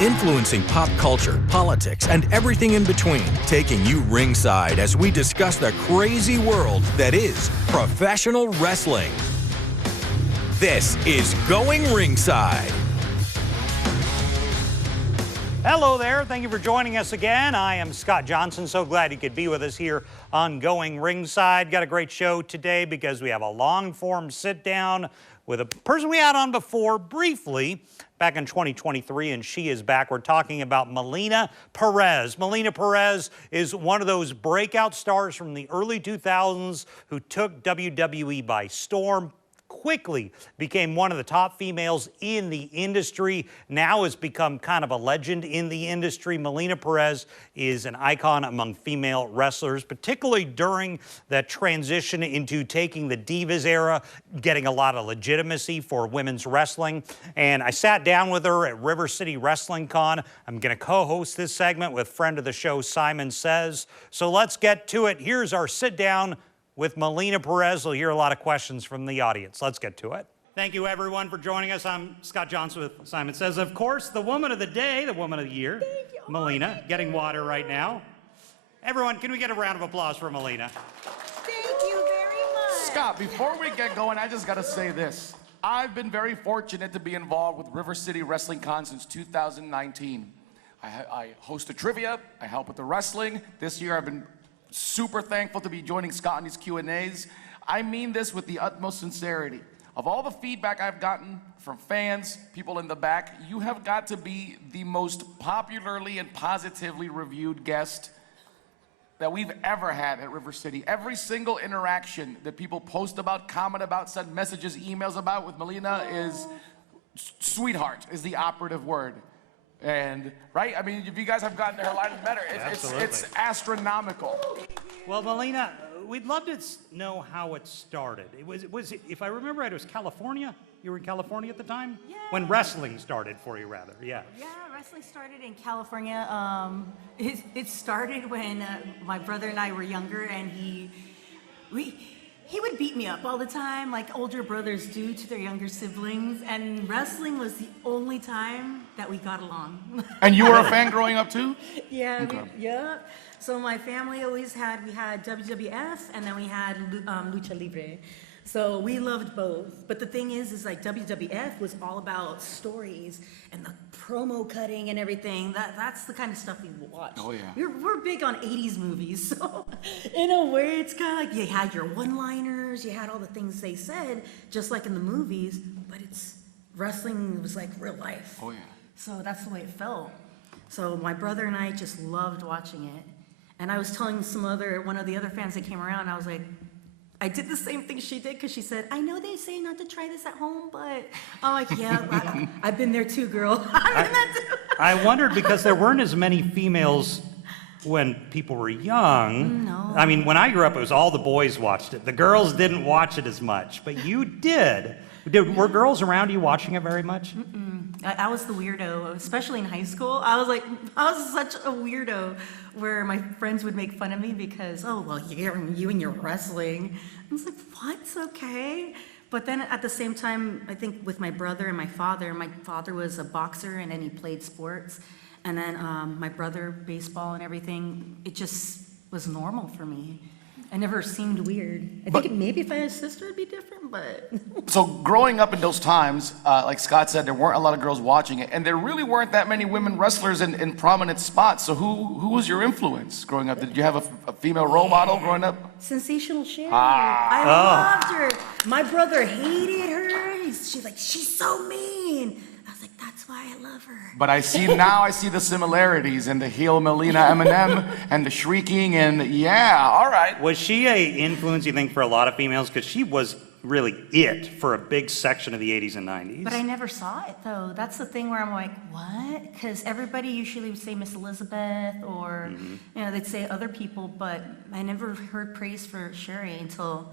influencing pop culture, politics, and everything in between, taking you ringside as we discuss the crazy world that is professional wrestling. This is Going Ringside. Hello there. Thank you for joining us again. I am Scott Johnson. So glad you could be with us here on Going Ringside. Got a great show today because we have a long-form sit-down with a person we had on before briefly back in 2023, and she is back. We're talking about Melina Perez. Melina Perez is one of those breakout stars from the early 2000s who took WWE by storm. Quickly became one of the top females in the industry, now has become kind of a legend in the industry. Melina Perez is an icon among female wrestlers, particularly during that transition into taking the Divas era, getting a lot of legitimacy for women's wrestling. And I sat down with her at River City Wrestling Con. I'm going to co-host this segment with friend of the show, Simon Says. So let's get to it. Here's our sit down with Melina Perez. We'll hear a lot of questions from the audience. Let's get to it. Thank you, everyone, for joining us. I'm Scott Johnson with Simon Says. Of course, the woman of the day, the woman of the year, Melina, getting water right now. Everyone, can we get a round of applause for Melina? Thank you very much. Scott, before we get going, I just got to say this. I've been very fortunate to be involved with River City Wrestling Con since 2019. I host a trivia. I help with the wrestling. This year, I've been super thankful to be joining Scott in these Q&As. I mean this with the utmost sincerity. Of all the feedback I've gotten from fans, people in the back, you have got to be the most popularly and positively reviewed guest that we've ever had at River City. Every single interaction that people post about, comment about, send messages, emails about with Melina is sweetheart is the operative word. And, right? I mean, if you guys have gotten her line better, it's astronomical. Well, Melina, we'd love to know how it started. It was, if I remember right, it was California? You were in California at the time? Yeah. When wrestling started for you, rather, yeah. Yeah, wrestling started in California. It started when my brother and I were younger, and he would beat me up all the time, like older brothers do to their younger siblings, and wrestling was the only time that we got along. And you were a fan growing up too? Yeah, Okay. yeah. So my family always we had WWF, and then we had Lucha Libre. So we loved both. But the thing is like WWF was all about stories and the promo cutting and everything. That's the kind of stuff we watch. Oh, yeah. We're big on 80s movies. So in a way, it's kind of like you had your one-liners, you had all the things they said, just like in the movies, but wrestling was like real life. Oh, yeah. So that's the way it felt. So my brother and I just loved watching it. And I was telling one of the other fans that came around, I was like, I did the same thing she did, because she said, I know they say not to try this at home, but I'm like, yeah, I've been there too, girl. I wondered because there weren't as many females when people were young. No. I mean, when I grew up, it was all the boys watched it. The girls didn't watch it as much, but you did. Were girls around you watching it very much? I was the weirdo, especially in high school. I was such a weirdo where my friends would make fun of me because, oh, well, you and your wrestling. I was like, what? It's okay. But then at the same time, I think with my brother and my father was a boxer and then he played sports. And then my brother, baseball and everything, it just was normal for me. I never seemed weird. I think maybe if I had a sister, it'd be different, but... So growing up in those times, like Scott said, there weren't a lot of girls watching it, and there really weren't that many women wrestlers in prominent spots. So who was your influence growing up? Did you have a female role model growing up? Sensational Sherry. I loved her. My brother hated her. She's like, she's so mean. I was like, that's why I love her. But I see the similarities in the heel Melina Eminem and the shrieking, and yeah, all right. Was she a influence, you think, for a lot of females? Because she was really it for a big section of the 80s and 90s. But I never saw it, though. That's the thing where I'm like, what? Because everybody usually would say Miss Elizabeth or, they'd say other people, but I never heard praise for Sherry until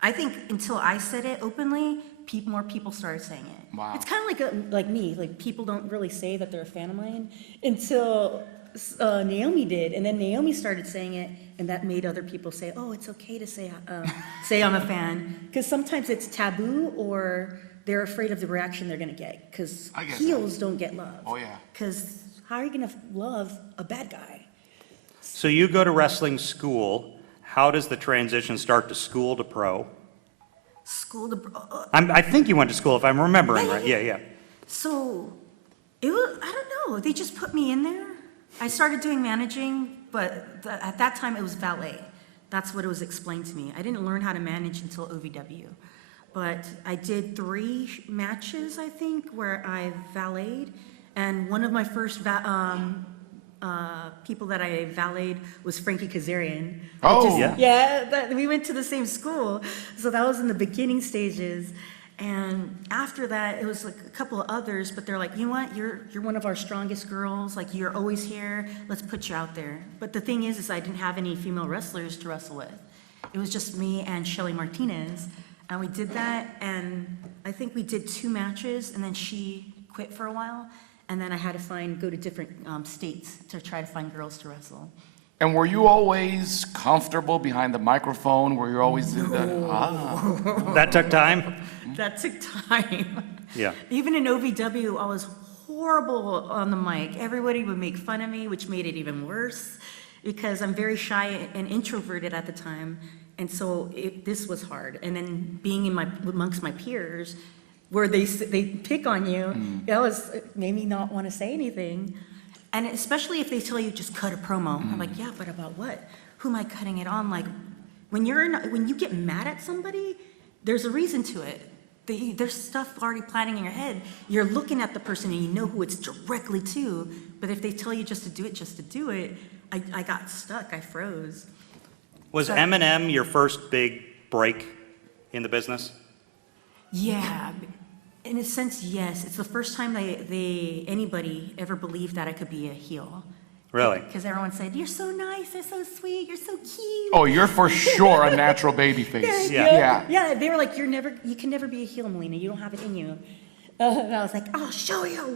I said it openly, more people started saying it. Wow. It's kind of like me. Like, people don't really say that they're a fan of mine until Naomi did. And then Naomi started saying it, and that made other people say, oh, it's okay to say I'm a fan. Because sometimes it's taboo or they're afraid of the reaction they're going to get, because I get heels don't get love. Oh, yeah. Because how are you going to love a bad guy? So you go to wrestling school. How does the transition start to school to pro? School to... I think you went to school, if I'm remembering right. Yeah. So, it was, I don't know, they just put me in there. I started doing managing, but at that time it was valet. That's what it was explained to me. I didn't learn how to manage until OVW. But I did 3 matches, I think, where I valeted. And one of my first people that I valeted was Frankie Kazarian. Oh, Yeah, we went to the same school. So that was in the beginning stages. And after that, it was like a couple of others, but they're like, you know what, you're one of our strongest girls, like you're always here, let's put you out there. But the thing is I didn't have any female wrestlers to wrestle with. It was just me and Shelly Martinez, and we did that, and I think we did 2 matches, and then she quit for a while, and then I had to go to different states to try to find girls to wrestle. And were you always comfortable behind the microphone? Were you always in the... That took time? That took time. Yeah. Even in OVW, I was horrible on the mic. Everybody would make fun of me, which made it even worse because I'm very shy and introverted at the time. And so this was hard. And then being amongst my peers, where they pick on you, it made me not want to say anything. And especially if they tell you just cut a promo. I'm like, yeah, but about what? Who am I cutting it on? Like, when you get mad at somebody, there's a reason to it. There's stuff already planning in your head. You're looking at the person and you know who it's directly to. But if they tell you just to do it, I got stuck. I froze. Was M&M your first big break in the business? Yeah. In a sense, yes. It's the first time anybody ever believed that I could be a heel. Really? Because everyone said, you're so nice, you're so sweet, you're so cute. Oh, you're for sure a natural baby face. Yeah, they were like, you can never be a heel, Melina, you don't have it in you. And I was like, I'll show you.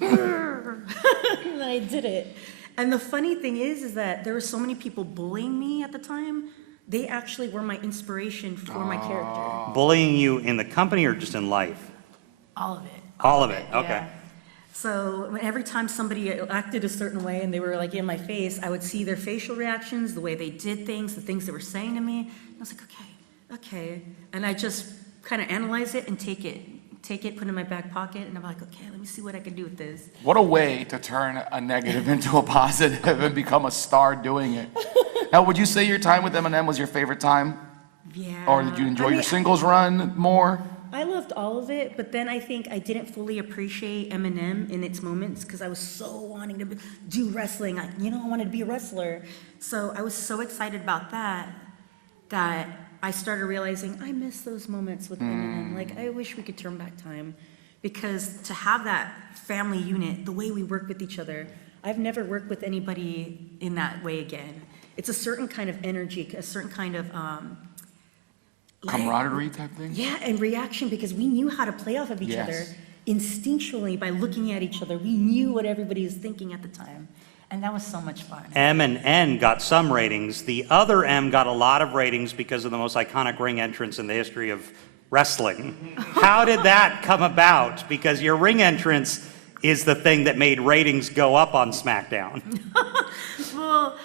And I did it. And the funny thing is that there were so many people bullying me at the time, they actually were my inspiration for my character. Bullying you in the company or just in life? All of it. All of it, okay. Yeah. So every time somebody acted a certain way and they were like in my face, I would see their facial reactions, the way they did things, the things they were saying to me. I was like, okay. And I just kind of analyze it and take it, put it in my back pocket, and I'm like, okay, let me see what I can do with this. What a way to turn a negative into a positive and become a star doing it. Now, would you say your time with M&M was your favorite time? Yeah. Or did you enjoy your singles run more? I loved all of it, but then I think I didn't fully appreciate M&M in its moments because I was so wanting to do wrestling. I wanted to be a wrestler. So I was so excited about that I started realizing I miss those moments with M&M. Like, I wish we could turn back time because to have that family unit, the way we work with each other, I've never worked with anybody in that way again. It's a certain kind of energy, a certain kind of... camaraderie type thing? Yeah, and reaction, because we knew how to play off of each other instinctually by looking at each other. We knew what everybody was thinking at the time, and that was so much fun. M and N got some ratings. The other M got a lot of ratings because of the most iconic ring entrance in the history of wrestling. How did that come about? Because your ring entrance is the thing that made ratings go up on SmackDown. Well,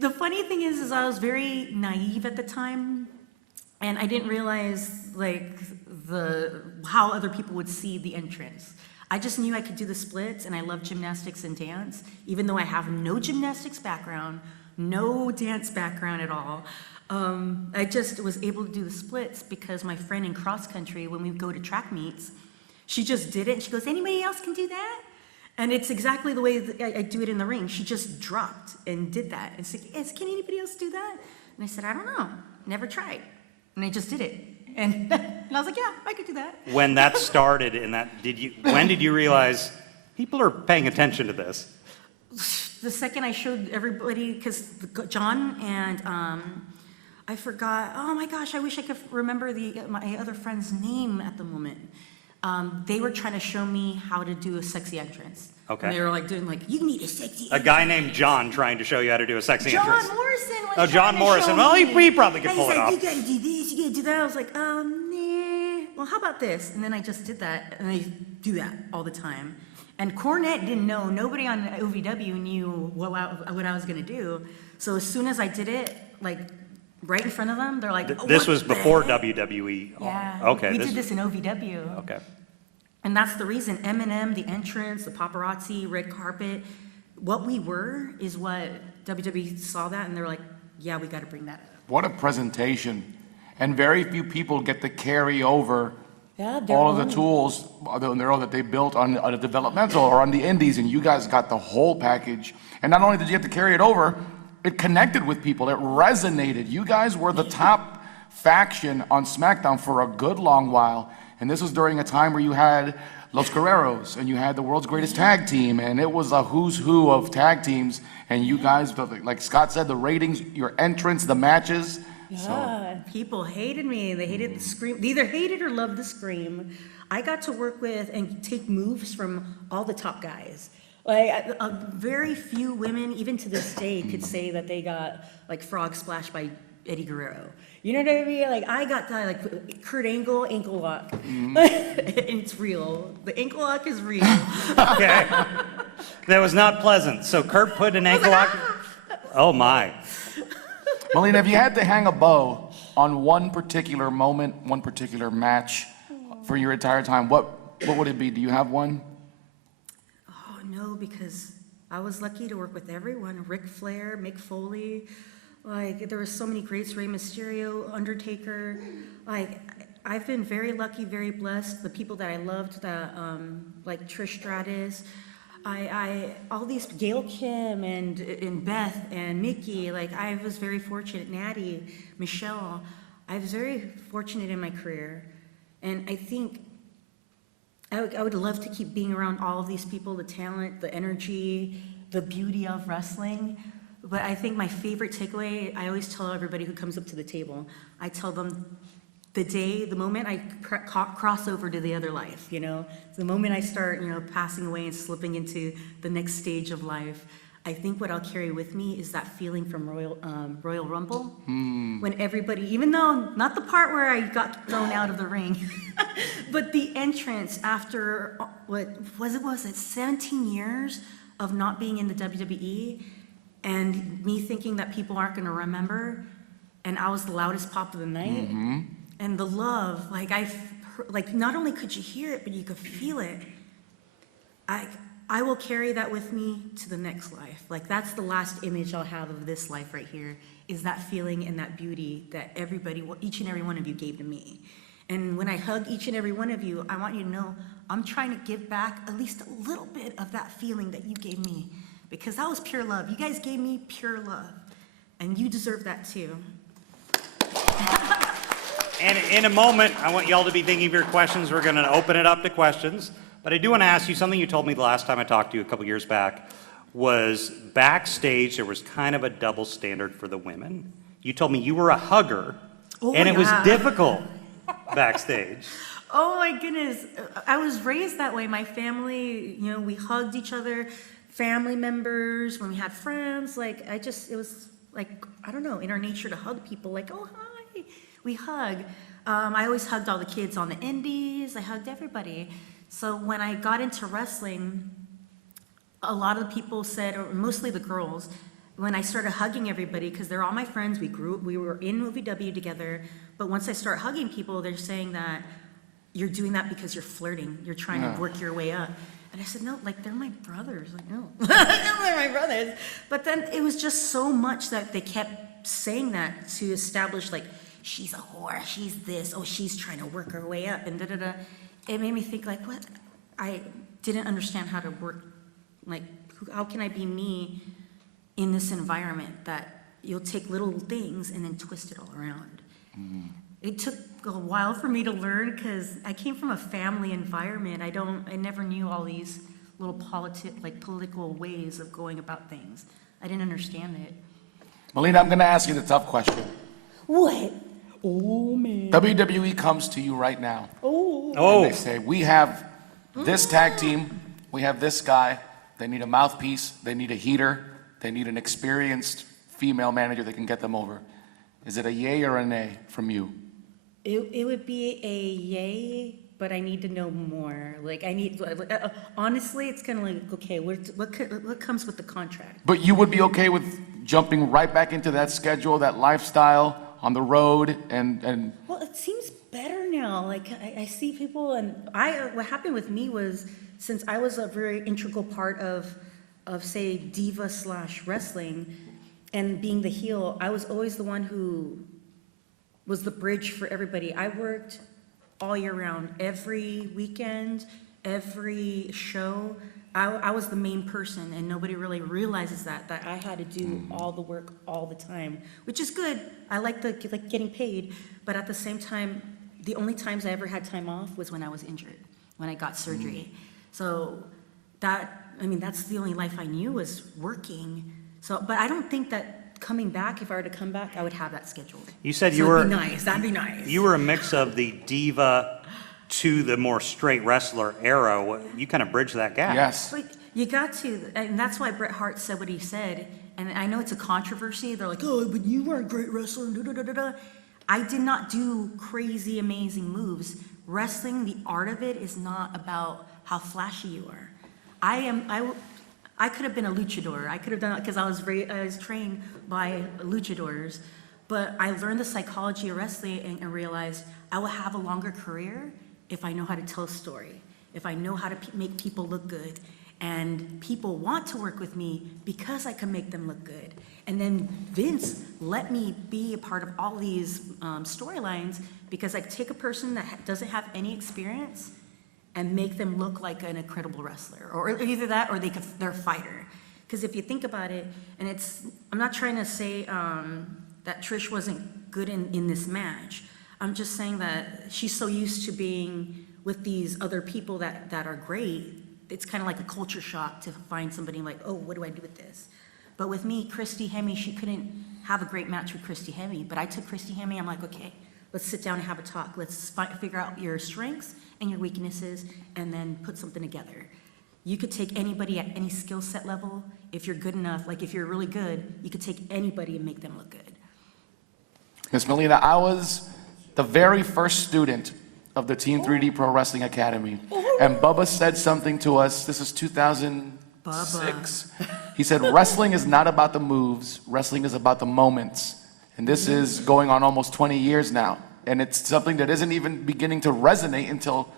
the funny thing is I was very naive at the time. And I didn't realize how other people would see the entrance. I just knew I could do the splits, and I love gymnastics and dance, even though I have no gymnastics background, no dance background at all. I just was able to do the splits because my friend in cross country, when we go to track meets, she just did it. And she goes, anybody else can do that? And it's exactly the way that I do it in the ring. She just dropped and did that. And said, yes, can anybody else do that? And I said, I don't know, never tried. And I just did it. And I was like, yeah, I could do that. When that started, when did you realize people are paying attention to this? The second I showed everybody, because John and I forgot, oh my gosh, I wish I could remember my other friend's name at the moment. They were trying to show me how to do a sexy entrance. Okay. And they were like doing you need a sexy entrance. A guy named John trying to show you how to do a sexy entrance. John Morrison was Oh, John trying to Morrison. show Well, me. he probably could And pull it he's off. like, you gotta do this, you gotta do that. I was like, nah. well, how about this? And then I just did that, and I do that all the time. And Cornette didn't know, nobody on OVW knew what I was gonna do. So as soon as I did it, like, right in front of them, they're like, oh, This was the before heck? WWE. Yeah, Okay. we did this in OVW. Okay. And that's the reason, Eminem, the entrance, the paparazzi, red carpet, what we were is what WWE saw that, and they're like, yeah, we gotta bring that up. What a presentation. And very few people get to carry over Yeah, all of the tools that they built on the developmental or on the indies, and you guys got the whole package. And not only did you have to carry it over, it connected with people. It resonated. You guys were the top faction on SmackDown for a good long while. And this was during a time where you had Los Guerreros, and you had the world's greatest tag team, and it was a who's who of tag teams. And you guys, like Scott said, the ratings, your entrance, the matches. Yeah, people hated me. They hated the scream. They either hated or loved the scream. I got to work with and take moves from all the top guys. Like, very few women, even to this day, could say that they got, like, frog splash by Eddie Guerrero. You know what I mean? Like, I got that, like, Kurt Angle ankle lock. And it's real. The ankle lock is real. Okay. That was not pleasant. So Kurt put an ankle lock. Oh, my. Melina, if you had to hang a bow on one particular moment, one particular match for your entire time, what would it be? Do you have one? Oh, no, because I was lucky to work with everyone. Ric Flair, Mick Foley. Like, there were so many greats. Rey Mysterio, Undertaker. Like, I've been very lucky, very blessed. The people that I loved, that like Trish Stratus, all these, Gail Kim and Beth and Mickey, like, I was very fortunate. Natty, Michelle, I was very fortunate in my career. And I think I would love to keep being around all of these people, the talent, the energy, the beauty of wrestling. But I think my favorite takeaway, I always tell everybody who comes up to the table, I tell them the moment I cross over to the other life, you know, the moment I start, you know, passing away and slipping into the next stage of life, I think what I'll carry with me is that feeling from Royal Rumble. When everybody, even though, not the part where I got thrown out of the ring, but the entrance after, what was it, 17 years of not being in the WWE, and me thinking that people aren't gonna remember, and I was the loudest pop of the night. And the love, like not only could you hear it, but you could feel it. I will carry that with me to the next life. Like, that's the last image I'll have of this life right here, is that feeling and that beauty that everybody, each and every one of you gave to me. And when I hug each and every one of you, I want you to know I'm trying to give back at least a little bit of that feeling that you gave me, because that was pure love. You guys gave me pure love, and you deserve that too. And in a moment, I want y'all to be thinking of your questions. We're going to open it up to questions. But I do want to ask you something you told me the last time I talked to you a couple years back was backstage there was kind of a double standard for the women. You told me you were a hugger, and it was difficult backstage. Oh my goodness. I was raised that way. My family, you know, we hugged each other, family members, when we had friends. Like, it was like, I don't know, in our nature to hug people. Like, oh, hi. We hug. I always hugged all the kids on the indies. I hugged everybody. So when I got into wrestling, a lot of the people said, or mostly the girls, when I started hugging everybody, because they're all my friends, we were in OVW together, but once I start hugging people, they're saying that you're doing that because you're flirting, you're trying to work your way up. And I said, no, like, they're my brothers. Like, no, they're my brothers. But then it was just so much that they kept saying that to establish, like, she's a whore, she's this, oh, she's trying to work her way up, and da-da-da. It made me think, like, what? I didn't understand how to work, like, how can I be me in this environment that you'll take little things and then twist it all around? It took a while for me to learn, because I came from a family environment. I never knew all these little political ways of going about things. I didn't understand it. Melina, I'm gonna ask you the tough question. What? Oh, man. WWE comes to you right now. Oh. And they say, we have this tag team, we have this guy, they need a mouthpiece, they need a heater, they need an experienced female manager that can get them over. Is it a yay or a nay from you? It would be a yay, but I need to know more. Like I need, honestly, it's kind of like, okay, what comes with the contract? But you would be okay with jumping right back into that schedule, that lifestyle on the road, and Well, it seems better now. Like I see people, and what happened with me was, since I was a very integral part of say diva / wrestling, and being the heel, I was always the one who was the bridge for everybody. I worked all year round, every weekend, every show. I was the main person, and nobody really realizes that I had to do all the work all the time, which is good. I like getting paid, but at the same time, the only times I ever had time off was when I was injured, when I got surgery. So that's the only life I knew, was working. So, but I don't think that coming back, if I were to come back, I would have that scheduled. You said so it'd be nice. That'd be nice. You were a mix of the diva to the more straight wrestler era. You kind of bridged that gap. yes. But you got to, and that's why Bret Hart said what he said. And I know it's a controversy. They're like, oh, but you weren't a great wrestler. I did not do crazy, amazing moves. Wrestling, the art of it is not about how flashy you are. I could have been a luchador. I could have done it because I was trained by luchadors. But I learned the psychology of wrestling and realized I will have a longer career if I know how to tell a story, if I know how to make people look good. And people want to work with me because I can make them look good. And then Vince let me be a part of all these storylines, because I take a person that doesn't have any experience and make them look like an incredible wrestler, or either that, or they're a fighter. Because if you think about it, and I'm not trying to say that Trish wasn't good in this match. I'm just saying that she's so used to being with these other people that are great. It's kind of like a culture shock to find somebody like, oh, what do I do with this? But with me, Christy Hemme, she couldn't have a great match with Christy Hemme. But I took Christy Hemme, I'm like, okay, let's sit down and have a talk. Let's figure out your strengths and your weaknesses, and then put something together. You could take anybody at any skill set level. If you're good enough, like if you're really good, you could take anybody and make them look good. Miss Melina, I was the very first student of the Team 3D Pro Wrestling Academy. And Bubba said something to us, this is 2006. He said, wrestling is not about the moves, wrestling is about the moments. And this is going on almost 20 years now. And it's something that isn't even beginning to resonate until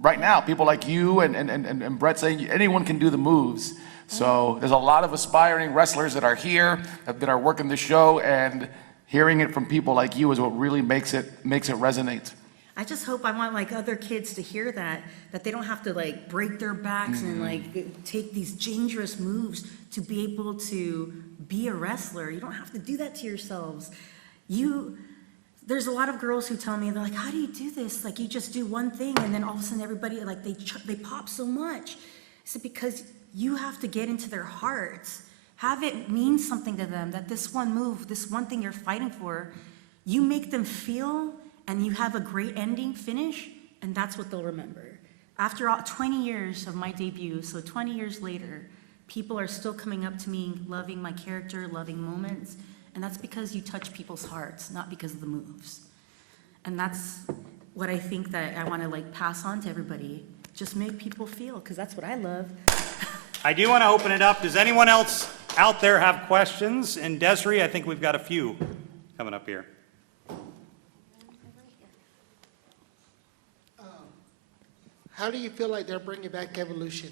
right now. People like you and Brett saying anyone can do the moves. So there's a lot of aspiring wrestlers that are here, that are working the show, and hearing it from people like you is what really makes it resonate. I just hope, I want like other kids to hear that they don't have to like break their backs and like take these dangerous moves to be able to be a wrestler. You don't have to do that to yourselves. There's a lot of girls who tell me, they're like, how do you do this? Like, you just do one thing and then all of a sudden everybody, like, they pop so much. It's because you have to get into their hearts. Have it mean something to them, that this one move, this one thing you're fighting for, you make them feel, and you have a great ending finish, and that's what they'll remember. After 20 years of my debut, so 20 years later, people are still coming up to me, loving my character, loving moments. And that's because you touch people's hearts, not because of the moves. And that's what I think that I want to like pass on to everybody. Just make people feel, because that's what I love. I do want to open it up. Does anyone else out there have questions? And Desiree, I think we've got a few coming up here. How do you feel like they're bringing back Evolution?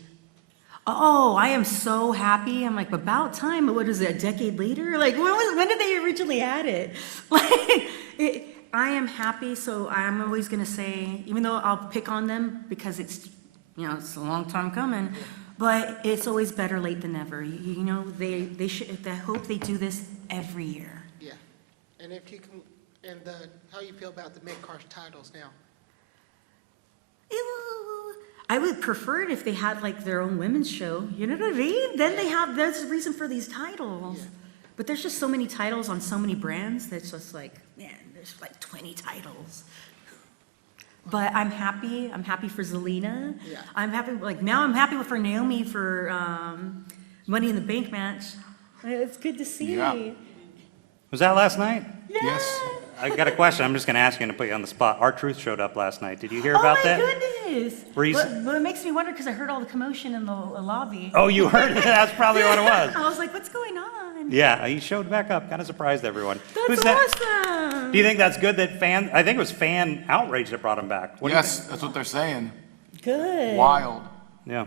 Oh, I am so happy. I'm like, about time. What is it, a decade later? Like, when did they originally add it? Like, I am happy, so I'm always going to say, even though I'll pick on them because it's, it's a long time coming, but it's always better late than never. They should, I hope they do this every year. Yeah. And if you can, and how you feel about the mid-card titles now? I would prefer it if they had like their own women's show. You know what I mean? Then there's a reason for these titles. Yeah. But there's just so many titles on so many brands that's just like, man, there's like 20 titles. But I'm happy. I'm happy for Zelina. Yeah. I'm happy, now I'm happy for Naomi for Money in the Bank match. It's good to see. Yeah. Was that last night? Yeah. Yes. I got a question. I'm just going to ask you and put you on the spot. R-Truth showed up last night. Did you hear about that? Oh my goodness! Reason? But it makes me wonder because I heard all the commotion in the lobby. Oh, you heard it? That's probably what it was. I was like, what's going on? Yeah, he showed back up. Kind of surprised everyone. That's awesome. Do you think that's good that I think it was fan outrage that brought him back. What do you Yes, think? that's what they're saying. Good. Wild. Yeah.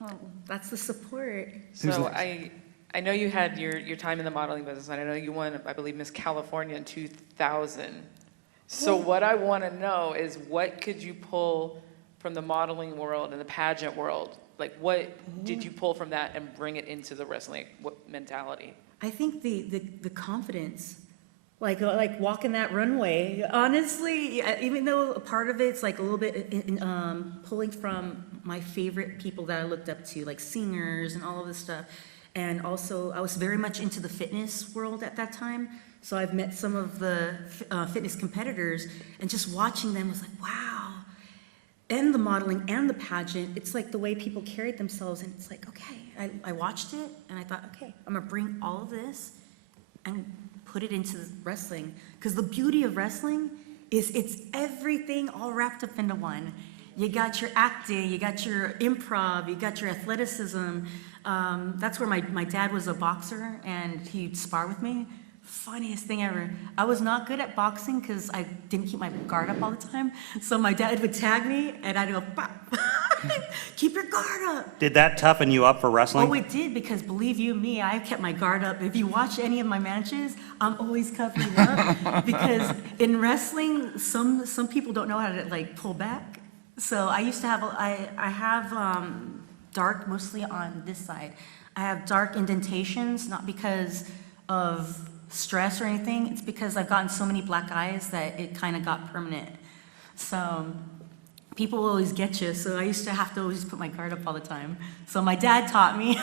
Oh, that's the support. So I know you had your time in the modeling business, and I know you won, I believe, Miss California in 2000. So what I want to know is what could you pull from the modeling world and the pageant world? Like what did you pull from that and bring it into the wrestling mentality? I think the confidence, like walking that runway. Honestly, even though a part of it's like a little bit pulling from my favorite people that I looked up to, like singers and all of this stuff. And also, I was very much into the fitness world at that time. So I've met some of the fitness competitors, and just watching them was like, wow. And the modeling and the pageant, it's like the way people carried themselves, and it's like, okay. I watched it, and I thought, okay, I'm gonna bring all of this and put it into wrestling. Because the beauty of wrestling is it's everything all wrapped up into one. You got your acting, you got your improv, you got your athleticism. That's where my dad was a boxer, and he'd spar with me. Funniest thing ever. I was not good at boxing because I didn't keep my guard up all the time. So my dad would tag me, and I'd go, pop. Keep your guard up. Did that toughen you up for wrestling? Oh, it did, because believe you me, I kept my guard up. If you watch any of my matches, I'm always covering up because in wrestling, some people don't know how to like pull back. So I used to have, I have dark mostly on this side. I have dark indentations, not because of stress or anything. It's because I've gotten so many black eyes that it kind of got permanent. So people will always get you. So I used to have to always put my guard up all the time. So my dad taught me.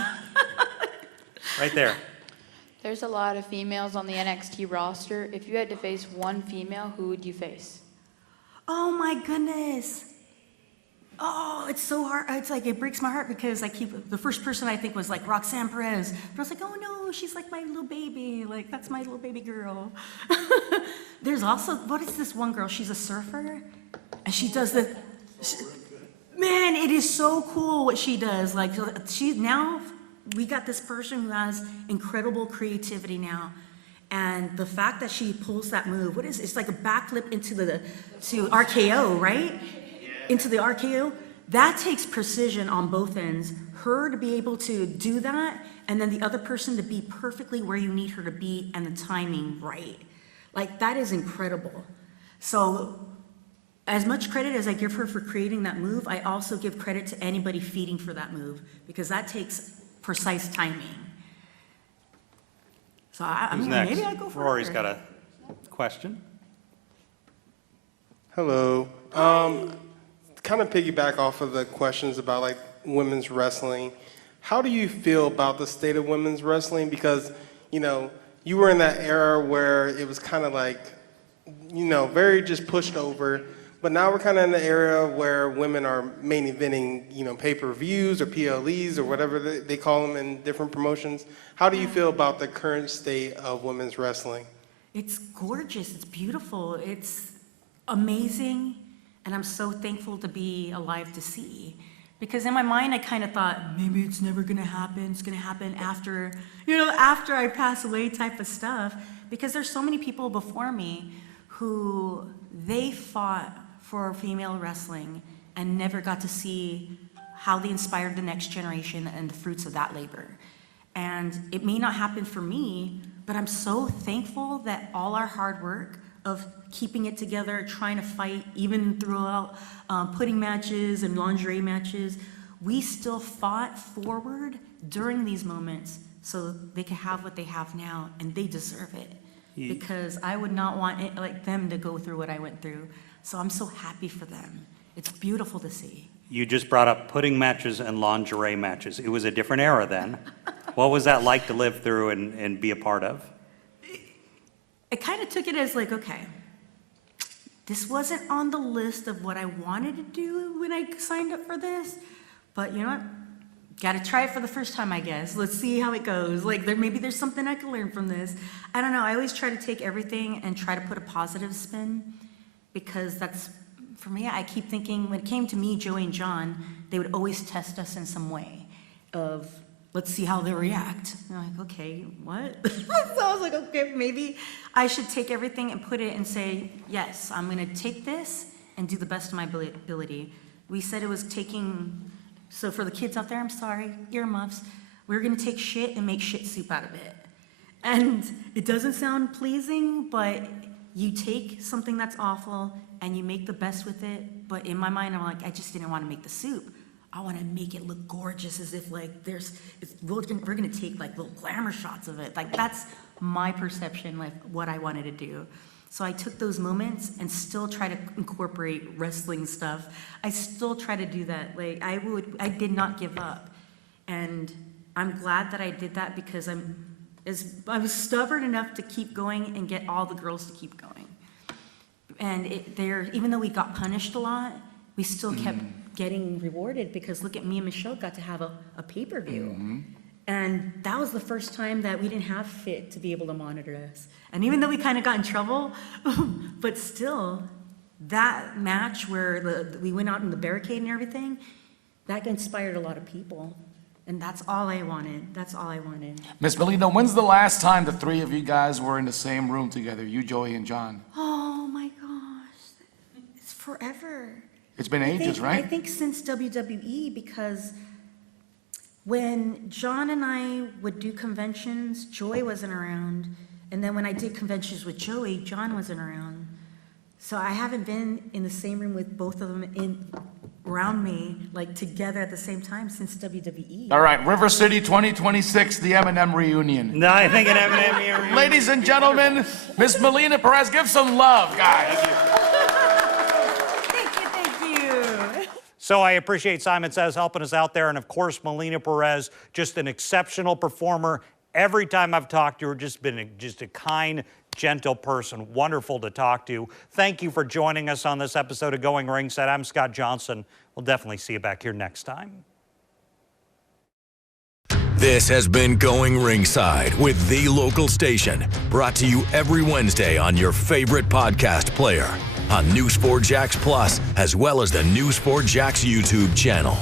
Right there. There's a lot of females on the NXT roster. If you had to face one female, who would you face? Oh my goodness. Oh, it's so hard. It's like, it breaks my heart because the first person I think was like Roxanne Perez. But I was like, oh no, she's like my little baby. Like, that's my little baby girl. There's also, what is this one girl? She's a surfer. And she does man, it is so cool what she does. Like, we got this person who has incredible creativity now. And the fact that she pulls that move, it's like a backflip into to RKO, right? Into the RKO, that takes precision on both ends. Her to be able to do that, and then the other person to be perfectly where you need her to be and the timing right. Like, that is incredible. So as much credit as I give her for creating that move, I also give credit to anybody feeding for that move, because that takes precise timing. So Who's next? Maybe I go for Rory's her. got a question. Hello. Kind of piggyback off of the questions about like women's wrestling. How do you feel about the state of women's wrestling? Because, you were in that era where it was kind of like, very just pushed over. But now we're kind of in the era where women are main eventing, pay-per-views or PLEs or whatever they call them in different promotions. How do you feel about the current state of women's wrestling? It's gorgeous. It's beautiful. It's amazing. And I'm so thankful to be alive to see. Because in my mind, I kind of thought, maybe it's never going to happen. It's going to happen after, after I pass away type of stuff. Because there's so many people before me who they fought for female wrestling and never got to see how they inspired the next generation and the fruits of that labor. And it may not happen for me, but I'm so thankful that all our hard work of keeping it together, trying to fight, even throughout putting matches and lingerie matches, we still fought forward during these moments so they could have what they have now, and they deserve it. Because I would not want it, like them to go through what I went through. So I'm so happy for them. It's beautiful to see. You just brought up pudding matches and lingerie matches. It was a different era then. What was that like to live through and be a part of? I kind of took it as like, okay, this wasn't on the list of what I wanted to do when I signed up for this, but you know what? Gotta try it for the first time, I guess. Let's see how it goes. Like, maybe there's something I can learn from this. I don't know. I always try to take everything and try to put a positive spin, because that's, for me, I keep thinking, when it came to me, Joey and John, they would always test us in some way of, let's see how they react. And I'm like, okay, what? So I was like, okay, maybe I should take everything and put it and say, yes, I'm gonna take this and do the best of my ability. We said it was taking, so for the kids out there, I'm sorry, earmuffs, we're gonna take shit and make shit soup out of it. And it doesn't sound pleasing, but you take something that's awful and you make the best with it. But in my mind, I'm like, I just didn't want to make the soup. I want to make it look gorgeous, as if like we're gonna take like little glamour shots of it. Like, that's my perception, like what I wanted to do. So I took those moments and still try to incorporate wrestling stuff. I still try to do that. Like, I did not give up. And I'm glad that I did that, because I was stubborn enough to keep going and get all the girls to keep going. And even though we got punished a lot, we still kept getting rewarded, because look at me and Michelle got to have a pay-per-view. And that was the first time that we didn't have Fit to be able to monitor us. And even though we kind of got in trouble, but still, that match where we went out in the barricade and everything, that inspired a lot of people. And that's all I wanted. That's all I wanted. Miss Melina, when's the last time the three of you guys were in the same room together, you, Joey, and John? Oh my gosh, it's forever. It's been ages, right? I think since WWE, because when John and I would do conventions, Joey wasn't around. And then when I did conventions with Joey, John wasn't around. So I haven't been in the same room with both of them around me, like together at the same time, since WWE. All right, River City 2026, the M&M reunion. No, I think an M&M reunion. Ladies and gentlemen, Miss Melina Perez, give some love, guys. Thank you. So I appreciate Simon Says helping us out there. And of course, Melina Perez, just an exceptional performer. Every time I've talked to her, just been a kind, gentle person. Wonderful to talk to. Thank you for joining us on this episode of Going Ringside. I'm Scott Johnson. We'll definitely see you back here next time. This has been Going Ringside with The Local Station, brought to you every Wednesday on your favorite podcast player, on News4Jax Plus, as well as the News4Jax YouTube channel.